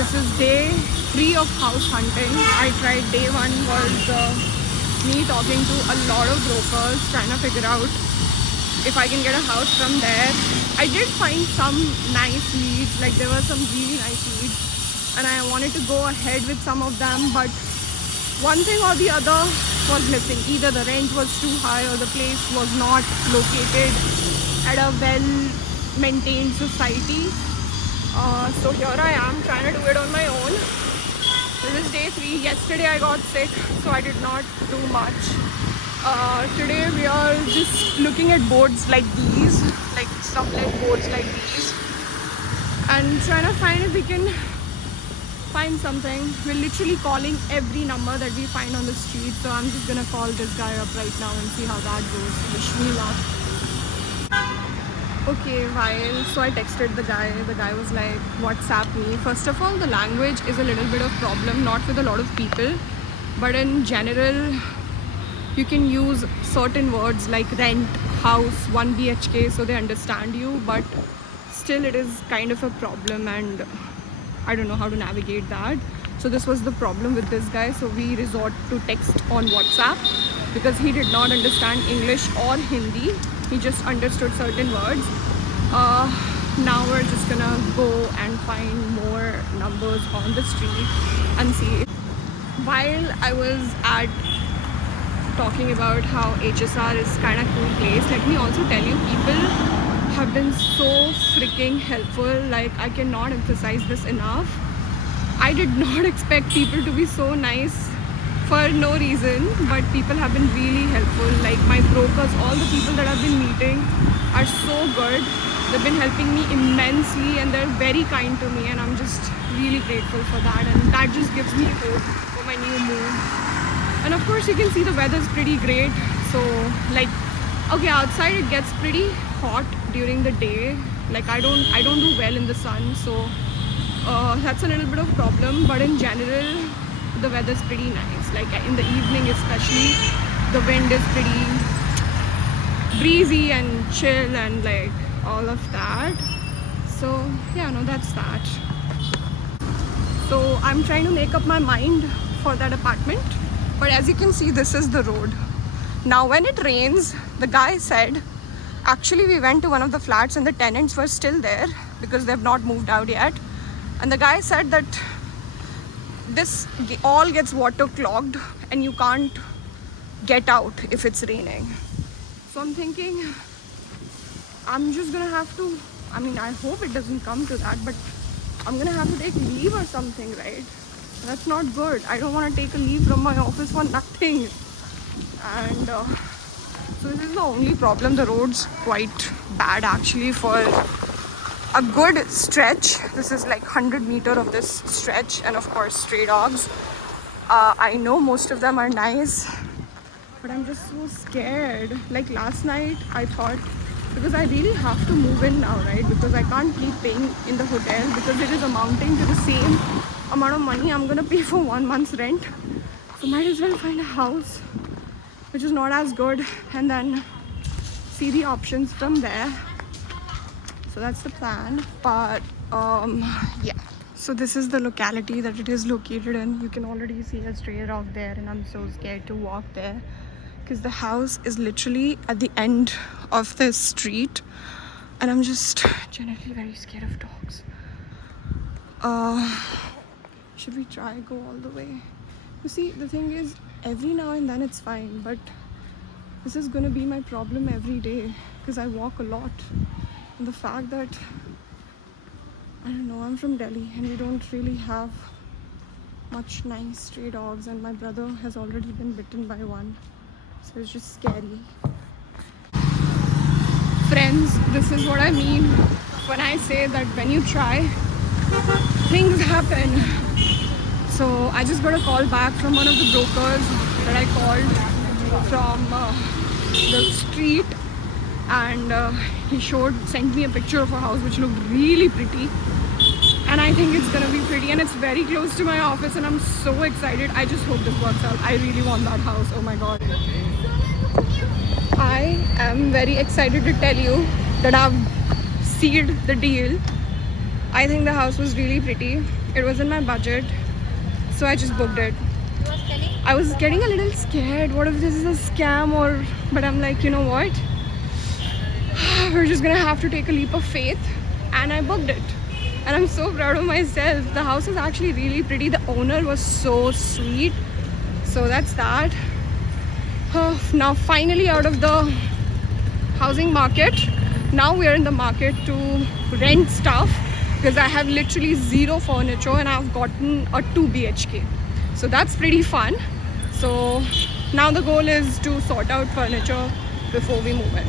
This is day 3 of house hunting. I tried day 1 was me talking to a lot of brokers, trying to figure out if I can get a house from there. I did find some nice leads, like there were some really nice leads, and I wanted to go ahead with some of them, but one thing or the other was missing. Either the rent was too high or the place was not located at a well maintained society. So here I am trying to do it on my own. This is day 3. Yesterday I got sick, so I did not do much. Today we are just looking at boards like these, like sublet boards like these, and trying to find if we can find something. We're literally calling every number that we find on the street, so I'm just gonna call this guy up right now and see how that goes. Wish me luck. Okay, so I texted the guy was like, WhatsApp me. First of all, the language is a little bit of problem, not with a lot of people, but in general you can use certain words like rent, house, 1 BHK, so they understand you, but still it is kind of a problem and I don't know how to navigate that. So this was the problem with this guy, so we resort to text on WhatsApp because he did not understand English or Hindi. He just understood certain words. Now we're just gonna go and find more numbers on the street and see. While I was talking about how HSR is kind of cool place, let me also tell you, people have been so freaking helpful. Like, I cannot emphasize this enough. I did not expect people to be so nice for no reason, but people have been really helpful. Like my brokers, all the people that I've been meeting are so good. They've been helping me immensely and they're very kind to me, and I'm just really grateful for that, and that just gives me hope for my new move. And of course you can see the weather's pretty great. So like, okay, outside it gets pretty hot during the day. Like I don't do well in the sun, so that's a little bit of problem, but in general the weather's pretty nice. Like in the evening especially, the wind is pretty breezy and chill and like all of that. So yeah, no, that's that. So I'm trying to make up my mind for that apartment, but as you can see, this is the road. Now when it rains, the guy said, actually we went to one of the flats and the tenants were still there because they've not moved out yet, and the guy said that this all gets water clogged and you can't get out if it's raining. So I'm thinking I'm just gonna have to, I mean, I hope it doesn't come to that, but I'm gonna have to take leave or something, right? That's not good. I don't want to take a leave from my office for nothing. And so this is the only problem. The road's quite bad actually for a good stretch. This is like 100-meter of this stretch, and of course stray dogs. I know most of them are nice, but I'm just so scared. Like last night I thought, because I really have to move in now, right? Because I can't keep paying in the hotel because it is amounting to the same amount of money I'm gonna pay for 1 month's rent. So might as well find a house which is not as good and then see the options from there. So that's the plan. But yeah, so this is the locality that it is located in. You can already see a stray dog there, and I'm so scared to walk there because the house is literally at the end of this street, and I'm just generally very scared of dogs. Should we try go all the way? You see, the thing is, every now and then it's fine, but this is gonna be my problem every day because I walk a lot. And the fact that, I don't know, I'm from Delhi and we don't really have much nice stray dogs, and my brother has already been bitten by one, so it's just scary. Friends, this is what I mean when I say that when you try, things happen. So I just got a call back from one of the brokers that I called from the street, and he sent me a picture of a house which looked really pretty, and I think it's gonna be pretty, and it's very close to my office, and I'm so excited. I just hope this works out. I really want that house. Oh my god. I am very excited to tell you that I've sealed the deal. I think the house was really pretty. It was in my budget, so I just booked it. I was getting a little scared. What if this is a scam or... But I'm like, you know what? We're just gonna have to take a leap of faith. And I booked it. And I'm so proud of myself. The house is actually really pretty. The owner was so sweet. So that's that. Now finally out of the housing market. Now we are in the market to rent stuff. Because I have literally zero furniture and I've gotten a 2 BHK. So that's pretty fun. So now the goal is to sort out furniture before we move in.